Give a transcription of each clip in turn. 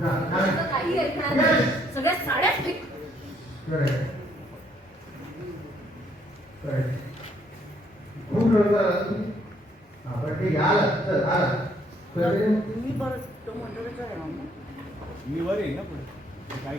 काही ऐकणार नाही. सगळ्या साड्याच फेक. खूप पण ठीक आहे. तुम्ही बरं तो म्हणतो मी वर येईल ना पुढे काय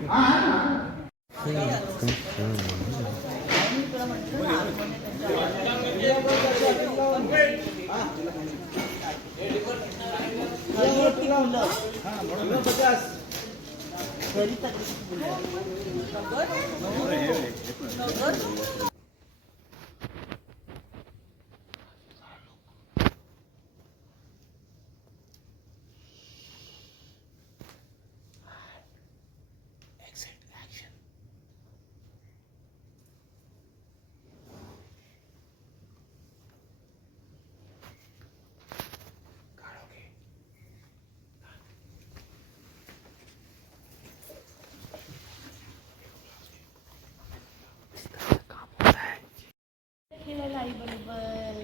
आई बरोबर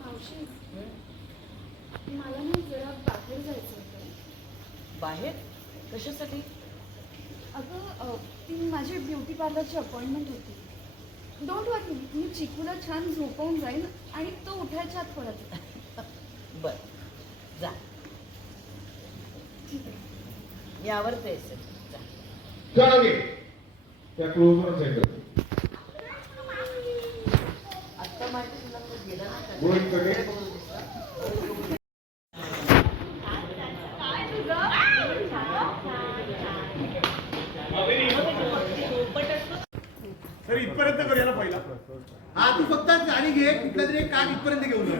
मावशी मला ना जरा बाहेर जायचं होतं. बाहेर कशासाठी? अगं ती माझी ब्युटी पार्लरची अपॉइंटमेंट होती. डोंट वरी, मी चिकूला छान झोपवून जाईन आणि तो उठायच्या आत परत येईल. बर जा. ठीक आहे. मी आवडते जा. चला घे त्या क्लोजवर सेट आता माहिती तुला गेलं ना गोल करे सर इथपर्यंत करूया ना पहिला. हा तू फक्त गाडी घे कुठल्या तरी एक काग इथपर्यंत घेऊन जा.